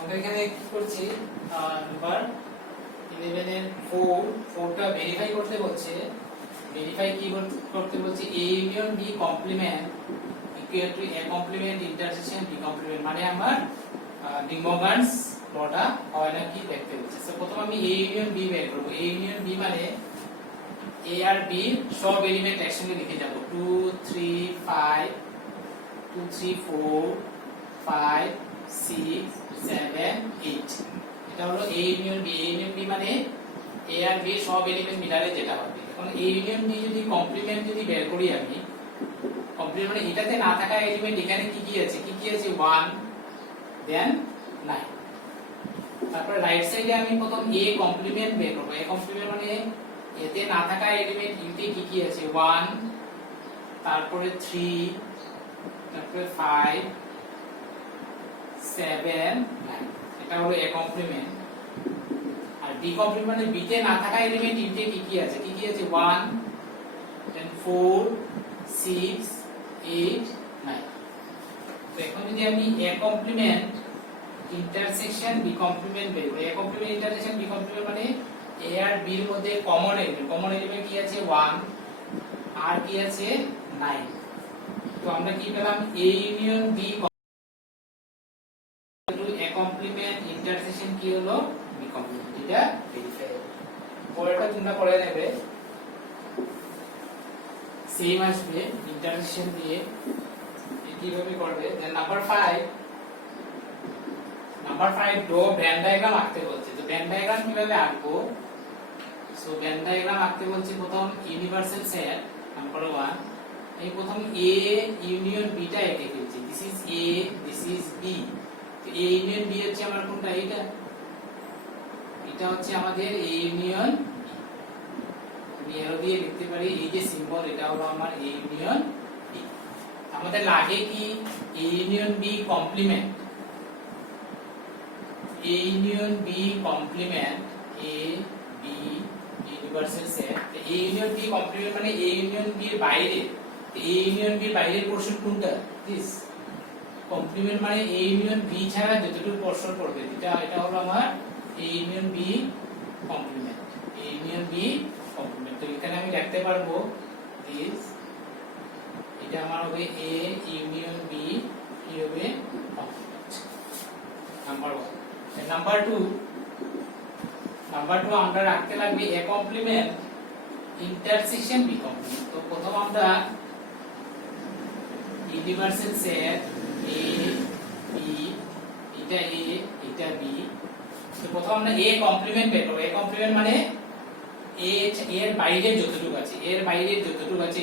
আমরা এখানে কি করছি নাম্বার 11 এর 4টা ভেরিফাই করতে বলছে। ভেরিফাই কি করতে বলছে, a union b complement equal to a complement intersection b complement, মানে আমার ডি মরগানস লটা হয় না কি দেখতে বলছে। সো প্রথম আমি a ইউনিয়ন b বের করব। a ইউনিয়ন b মানে a আর b সব এলিমেন্ট একসঙ্গে লিখে যাব। 2 3 5 2 3 4 5 6 7 8, এটা হলো a union b। a union b মানে a আর b সব এলিমেন্ট মিলালে যেটা হবে। এখন a ইউনিয়ন b যদি কমপ্লিমেন্ট যদি বের করি আমি, কমপ্লিমেন্ট মানে এটাতে না থাকা এলিমেন্ট এখানে কি কি আছে, 1 দেন 9। তারপর রাইট সাইডে আমি প্রথম a কমপ্লিমেন্ট বের করব। a কমপ্লিমেন্ট মানে এতে না থাকা এলিমেন্ট ইউতে কি আছে 1, তারপরে 3, তারপরে 5 7 9, এটা হলো a কমপ্লিমেন্ট। আর b কমপ্লিমেন্ট মানে b তে না থাকা এলিমেন্ট ইউতে কি আছে 1 দেন 4 6 8 9। তো এখন যদি আমি a complement intersection b complement বের করি, a complement intersection b complement মানে a আর b এর মধ্যে কমন এলিমেন্ট কি আছে 1 আর কি আছে 9। তো আমরা কি পেলাম, a union b a complement intersection কি হলো b কমপ্লিমেন্ট, এটা ভেরিফাই। পরেরটা তোমরা করে নেবে, সেম আসবে ইন্টারসেকশন দিয়ে কিভাবে করবে। দেন নাম্বার 5 ডো ভেন ডায়াগ্রাম আঁকতে বলছে। তো ভেন ডায়াগ্রাম কিভাবে আঁকবো, সো ভেন ডায়াগ্রাম আঁকতে বলছে প্রথম ইউনিভার্সাল সেট নাম্বার 1, এই প্রথম a ইউনিয়ন b টা এঁকে ফেলছি। This is a, this is b। তো a ইউনিয়ন b হচ্ছে আমার কোনটা, এটা হচ্ছে আমাদের a ইউনিয়ন b। আমি এরো দিয়ে লিখতে পারি, এই যে সিম্বল এটা হলো আমার a ইউনিয়ন b। আমাদের লাগে কি a union b complement, a union b complement a b universal set. a union b complement মানে a ইউনিয়ন b এর বাইরে, a ইউনিয়ন b এর বাইরের পোরশন কোনটা, দিস কমপ্লিমেন্ট মানে a ইউনিয়ন b ছাড়া যতটুকু পোরশন পড়বে এটা হলো আমার a union b complement, a union b complement. তো এখানে আমি লিখতে পারবো দিস, এটা আমার হবে a ইউনিয়ন b কি হবে কমপ্লিমেন্ট নাম্বার 1। নাম্বার 2 আমরা রাখতে লাগবে a complement intersection b complement. তো প্রথম আমরা ইউনিভার্সাল সেট a b, এটা a এটা b। তো প্রথম আমরা a কমপ্লিমেন্ট বের করব। a কমপ্লিমেন্ট মানে a এর বাইরে যতটুকু আছে,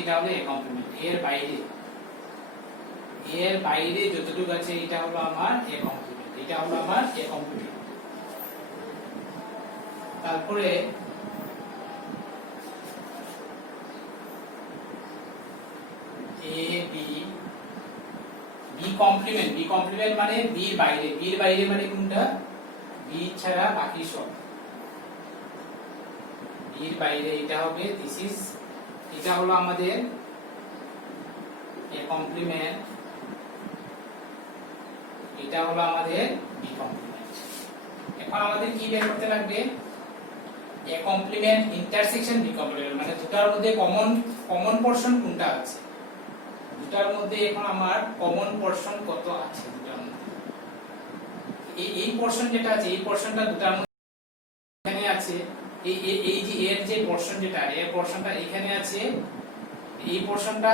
এটা হলো a কমপ্লিমেন্ট। এর বাইরে যতটুকু আছে এটা হলো আমার a কমপ্লিমেন্ট, এটা হলো আমার a কমপ্লিমেন্ট। তারপরে a b কমপ্লিমেন্ট মানে b এর বাইরে মানে কোনটা, b ছাড়া বাকি সব b এর বাইরে, এটা হবে দিস ইজ, এটা হলো আমাদের a কমপ্লিমেন্ট, এটা হলো আমাদের b কমপ্লিমেন্ট। এখন আমাদের কি বের করতে লাগবে, a complement intersection b complement মানে দুটার মধ্যে কমন পোরশন কোনটা আছে, দুটার মধ্যে এখন আমার কমন পোরশন কত আছে দুটার মধ্যে। এই পোরশন যেটা আছে এই পোরশনটা দুটার মধ্যে এখানে আছে, এই যে এর যে পোরশন যেটা এর পোরশনটা এখানে আছে, এই পোরশনটা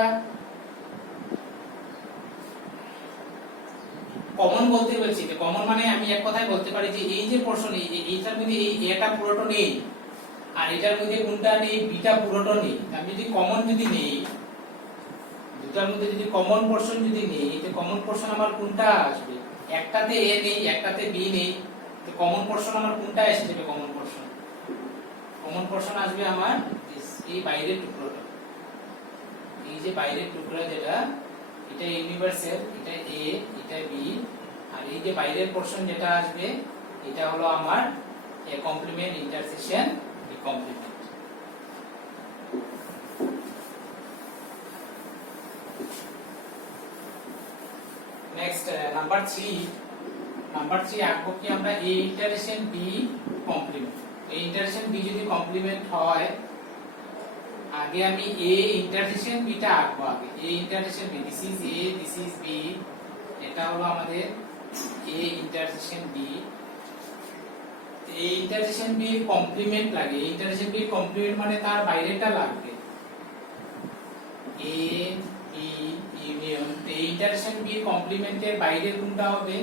কমন বলতে বলছি। যে কমন মানে আমি এক কথায় বলতে পারি যে এই যে পোরশন এইটার মধ্যে এই এটা পুরোটা নেই, আর এটার মধ্যে কোনটা নেই, বিটা পুরোটা নেই। আমি যদি কমন যদি নেই, দুটার মধ্যে যদি কমন পোরশন যদি নেই, তো কমন পোরশন আমার কোনটা আসবে, একটাতে a নেই একটাতে b নেই, তো কমন পোরশন আমার কোনটা এসে যাবে, কমন পোরশন আসবে আমার এই বাইরের টুকরোটা, এই যে বাইরের টুকরা যেটা, এটা ইউনিভার্সাল, এটা a এটা b, আর এই যে বাইরের পোরশন যেটা আসবে এটা হলো আমার a complement intersection b complement. Next number 3 number 3 আঁকবো কি আমরা a intersection b complement. a intersection b যদি কমপ্লিমেন্ট হয়, আগে আমি a ইন্টারসেকশন b টা আঁকবো। আগে a intersection b, this is a, this is b, এটা হলো আমাদের a intersection b। a intersection b এর কমপ্লিমেন্ট লাগে। a ইন্টারসেকশন b এর কমপ্লিমেন্ট মানে তার বাইরেটা লাগবে। a b union, a intersection b এর কমপ্লিমেন্টের বাইরের কোনটা হবে?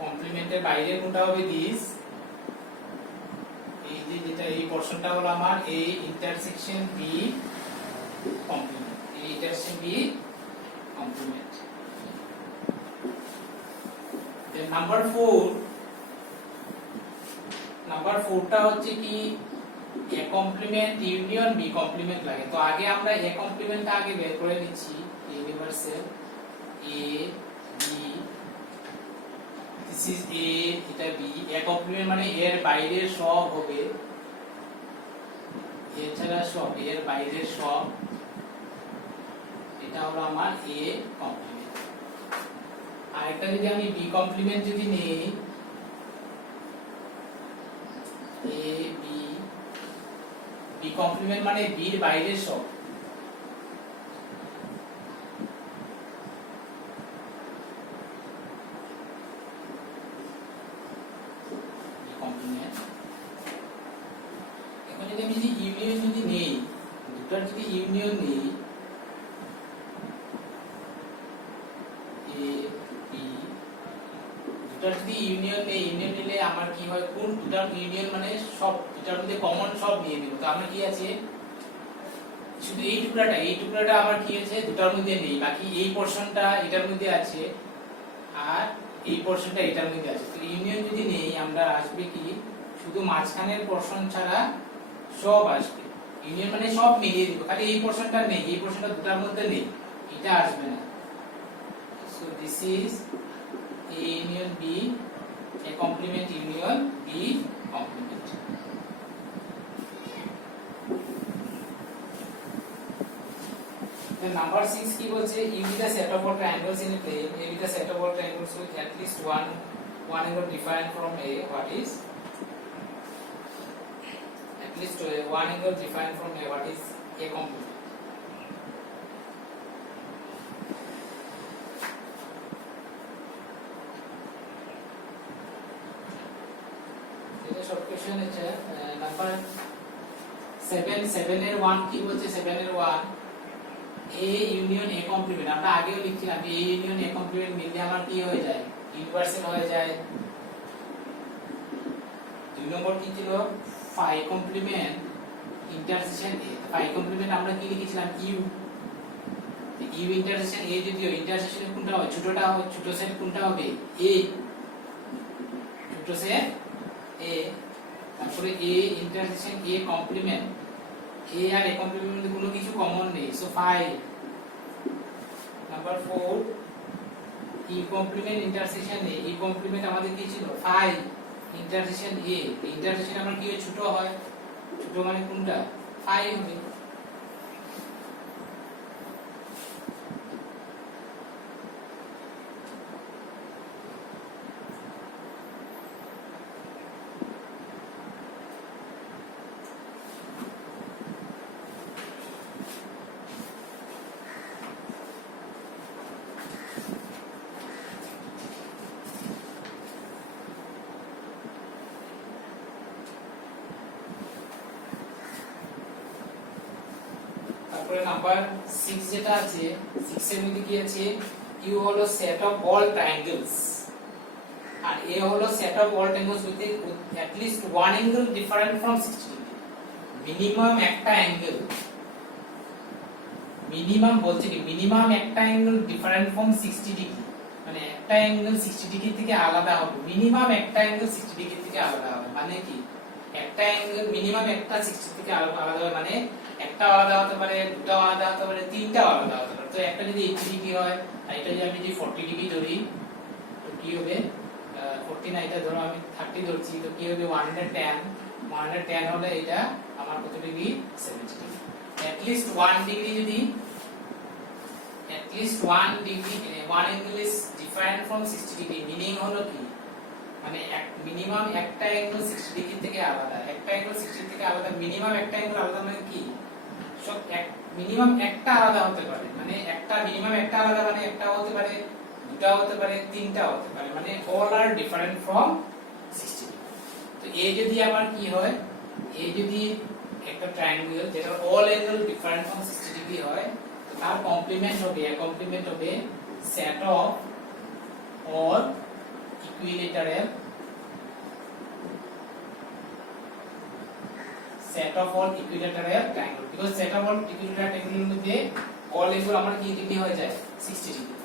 কমপ্লিমেন্টের বাইরের কোনটা হবে? দিস, এই যে যেটা এই পোরশনটা হলো আমার a intersection b complement, a intersection b complement. Then number 4, number 4 টা হচ্ছে কি a complement union b complement লাগে। তো আগে আমরা a কমপ্লিমেন্টটা আগে বের করে নিচ্ছি। Universal a b, this is a, এটা b। a কমপ্লিমেন্ট মানে এর বাইরের সব হবে, এছাড়া সব, এর বাইরের সব, এটা হলো আমার a কমপ্লিমেন্ট। আরেকটা যদি আমি b কমপ্লিমেন্ট যদি নেই, a b, b কমপ্লিমেন্ট মানে b এর বাইরের সব, ইউনিয়ন যদি নেই, দুটার যদি ইউনিয়ন নেই, a b, দুটার যদি ইউনিয়ন নেই, ইউনিয়ন নিলে আমার কি হয়, কোন দুটার ইউনিয়ন মানে সব, দুটার মধ্যে কমন সব নিয়ে নিব। তো আমরা কি আছে, শুধু এই টুকরাটা আমার কি আছে, দুটার মধ্যে নেই, বাকি এই পোরশনটা এটার মধ্যে আছে, আর এই পোরশনটা এটার মধ্যে আছে। তো ইউনিয়ন যদি নেই, আমরা আসবে কি, শুধু মাঝখানের পোরশন ছাড়া সব আসবে। ইউনিয়ন মানে সব মিলিয়ে দিব, খালি এই পোরশনটা নেই, এই পোরশনটা দুটার মধ্যে নেই, এটা আসবে না। So this is a union b, a complement union b complement. Then number 6 কি বলছে, u is the set of all triangles in a plane, a is the set of all triangles with at least one angle different from a. What is at least one angle different from a? What is a complement? এটা short question আছে। Number 7 এর 1 কি বলছে, 7 এর 1 a union a complement. আমরা আগেও লিখছিলাম a union a complement মিললে আমার কি হয়ে যায়, ইনভার্সাল হয়ে যায়। 2 নম্বর কি ছিল, phi complement intersection a। phi complement আমরা কি লিখেছিলাম, u। u ইন্টারসেকশন a যদিও ইন্টারসেকশন কোনটা হবে, ছোটটা হবে, ছোট সেট কোনটা হবে, a, ছোট সেট a। তারপরে a intersection a complement, a আর a কমপ্লিমেন্ট মধ্যে কোনো কিছু কমন নেই, so phi। Number 4 e complement intersection a, e complement আমাদের কি ছিল, phi ইন্টারসেকশন a। ইন্টারসেকশন আমার কি হয়, ছোট হয়, ছোট মানে কোনটা, phi হবে। তারপরে নাম্বার 6 যেটা আছে, 6 এর মধ্যে কি আছে, u হলো সেট অফ অল ট্রায়াঙ্গেলস আর a হলো set of all triangles with at least one angle different from 60 degree. Minimum একটা অ্যাঙ্গেল, মিনিমাম বলছে কি, মিনিমাম একটা অ্যাঙ্গেল ডিফারেন্ট ফ্রম 60 ডিগ্রি, মানে একটা অ্যাঙ্গেল 60 ডিগ্রি থেকে আলাদা হবে। মিনিমাম একটা অ্যাঙ্গেল 60 ডিগ্রি থেকে আলাদা হবে, মানে কি, একটা অ্যাঙ্গেল মিনিমাম একটা 60 থেকে আলাদা হবে, মানে একটা আলাদা হতে পারে, দুটো আলাদা হতে পারে, তিনটা আলাদা হতে পারে। তো একটা যদি 80 ডিগ্রি হয়, আর এটা যদি আমি যদি 40 ডিগ্রি ধরি, তো কি হবে, 40 না, এটা ধরো আমি 30 ধরছি, তো কি হবে 110 হলে এটা আমার কত degree, 70 degree. at least 1 degree যদি least one degree one angle is different from 60 degree meaning হলো কি মানে মিনিমাম একটা অ্যাঙ্গেল 60 ডিগ্রি থেকে আলাদা একটা অ্যাঙ্গেল 60 থেকে আলাদা মিনিমাম একটা অ্যাঙ্গেল আলাদা মানে কি সব এক মিনিমাম একটা আলাদা হতে পারে মানে একটা মিনিমাম একটা আলাদা মানে একটা হতে পারে দুটো হতে পারে তিনটা হতে পারে মানে all are different from 60 degree তো এই যদি আবার কি হয় এই যদি একটা ট্রায়াঙ্গেল যেটা all angle different from 60 degree হয় তো তার কমপ্লিমেন্ট হবে set of all equilateral triangle because set of all equilateral triangle এর মধ্যে all angle আমার কি ডিগ্রি হয়ে যায় 60 ডিগ্রি